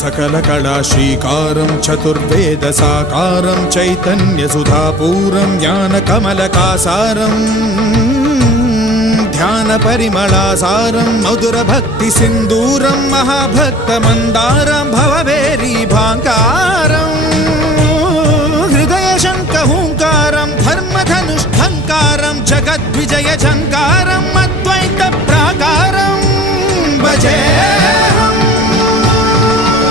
सकलकलाश्रीकारं चतुर्वेदसाकारं चैतन्यसुधापूरं ज्ञानकमलकासारं ध्यानपरिमलासारं मधुरभक्तिसिन्दूरं महाभक्तमन्दारं भवभेरीभाङ्कारं हृदयशङ्खहूङ्कारं धर्मधनुष्ठङ्कारं जगद्विजयझङ्कारम् अद्वैतप्राकारं भजे।